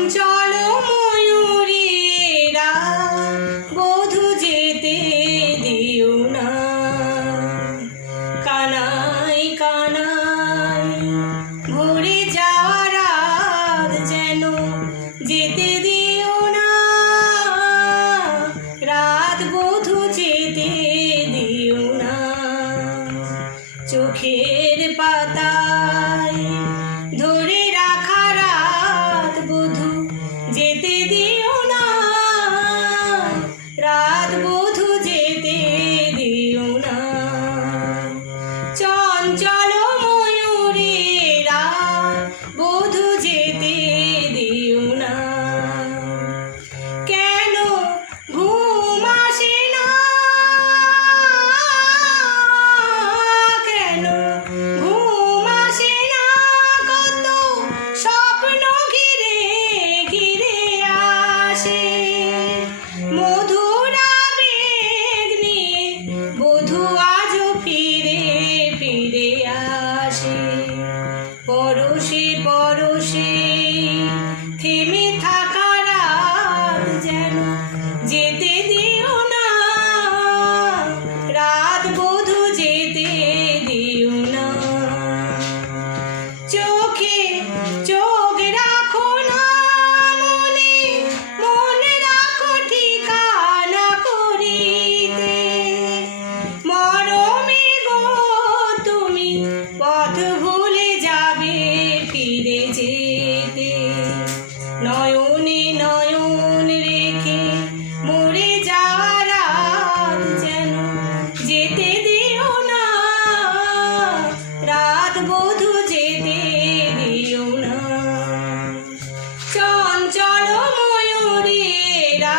চঞ্চল ময়ূরেরা বধূ যেতে দিও না। কানাই কানাই ভরে যাওয়া রাত যেন যেতে দিও না। রাত বধূ যেতে দিও না। চোখের পাতায় ধরে রাখা রাত বধূ যেতে দিও না। রাত বধূ যেতে দিও না। চঞ্চল ময়ূরেরা বধূ যেতে দিও না। কেন ঘুম আসে না, কেন ঘুম আসে না, কত স্বপ্ন ঘিরে ঘিরে আসে। মধুর আবেগ নিয়ে বধূ আজও ফিরে ফিরে আসে। পরশে পরশে থেমে থাকা রাত যেন যেতে দিও না। রাত বধূ যেতে দিও না। চোখে চোখ রাখো না, মনে মন রাখো ঠিকানা করিতে। মরমে গো তুমি পথ ভুলে যাবে ফিরে যেতে। নয়নে নয়ন রেখে মরে যাওয়া রাত যেন যেতে দিও না। রাত বধূ যেতে দিও না। চঞ্চল ময়ূরেরা